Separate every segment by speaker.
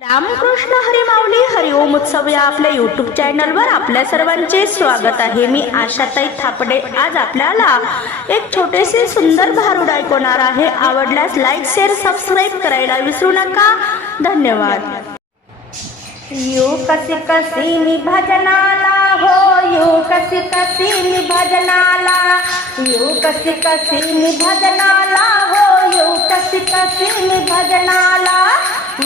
Speaker 1: रामकृष्ण हरी माऊली हरिओम उत्सव या आपल्या युट्यूब चॅनलवर आपल्या सर्वांचे स्वागत आहे. मी आशाताई थापडे. आज आपल्याला एक छोटेसे सुंदर भारूड ऐकवणार आहे. आवडल्यास लाईक शेअर सबस्क्राईब करायला विसरू नका. धन्यवाद. यू कसी कसी मी भजनाला? हो यू कसी कसी मी भजनाला? यू कसी कसी मी भजनाला? हो यू कसी कसी मी भजनाला?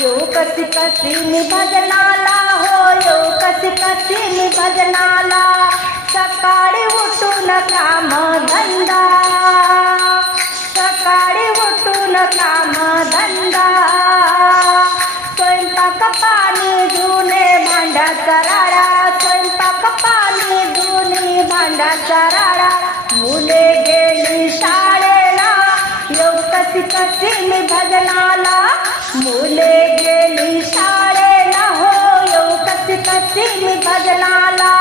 Speaker 1: यू कसी कसी मी भजनाला? हो यू कसी कसी मी भजनाला? सकाळी उठून काम धंदा मुलांचा राडा मुले गेली शाळेला. येऊ कसी कशी मी भजनाला मुले गेली शाळेला हो. येऊ कसी कसी मी भजनाला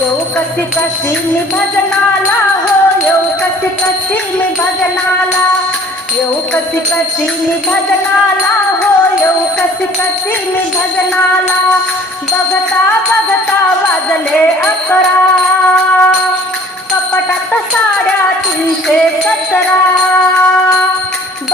Speaker 1: येऊ कसी कसी मी भजनाला हो. येऊ कसी कसी मी भजनाला येऊ कसी कसी मी भजनाला हो. येऊ कसी कसी मी भजनाला बघता बघता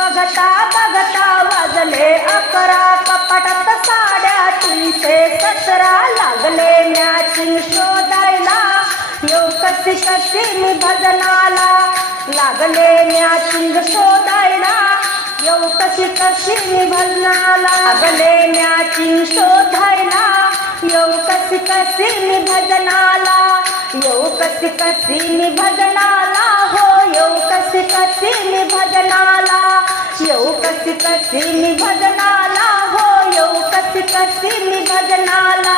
Speaker 1: बघता बघता वाजले अकरा कपाटात साड्या. तीनशे सतरा लागले मॅचिंग शोधायला. यो कशी कशी मी भजनाला. लागले मॅचिंग शोधायला. यो कशी कशी मी भजनाला. लागले मॅचिंग शोधायला. यो कशी कशी मी भजनाला. यो कशी कशी मी भजनाला. हो यो कशी कशी मी भजनाला. येऊ कसी कसी मी भजनाला? हो येऊ कसी कसी मी भजनाला?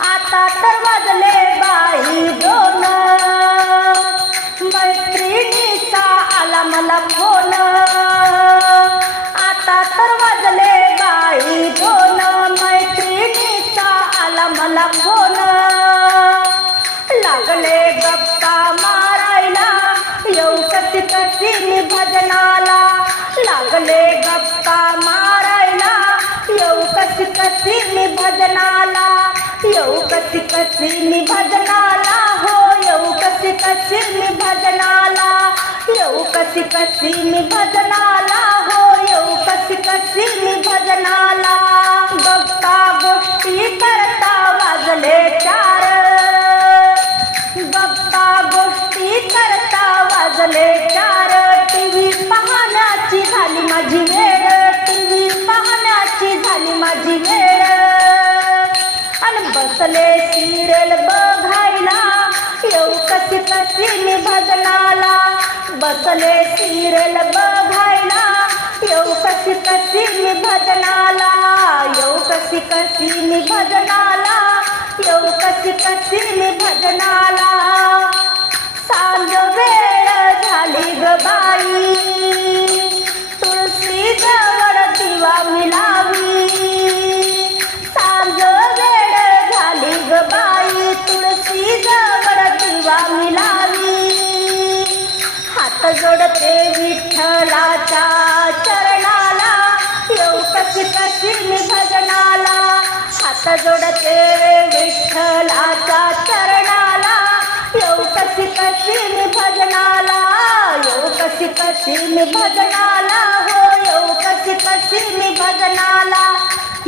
Speaker 1: आता तर वाजले बाई दोन. मैत्रिणीचा आला मला फोन. आता तर वाजले बाई दोन. मैत्रिणीचा आला मला फोन. लागले गप्पा मारायला येऊ कसी कसी मी भजनाला? लागले गप्पा मारायला. येऊ कशी कशी मी भजनाला. येऊ कशी कशी मी भजनाला. हो येऊ कशी कशी मी भजनाला. येऊ कशी कशी मी भजनाला. हो येऊ कशी कशी मी भजनाला. गप्पा गोष्टी करता वाजले चार. गप्पा गोष्टी करता वाजले बसले सिरियल बघायला येऊ कशी कशी मी भजनाला बसले सिरियल बघायला येऊ कशी कशी मी भजनाला येऊ कशी कशी मी भजनाला येऊ कशी कशी मी भजनाला सांज वेळ झाली ग हात जोडते विठ्ठलाच्या चरणाला येऊ कशी कशी मी भजनाला येऊ कशी कशी मी भजनाला हो येऊ कशी कशी मी भजनाला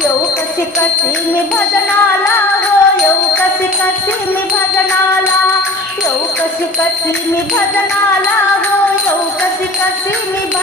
Speaker 1: येऊ कशी कशी मी भजनाला हो येऊ कशी कशी मी भजनाला येऊ कशी कशी मी भजनाला हो येऊ कशी कशी मी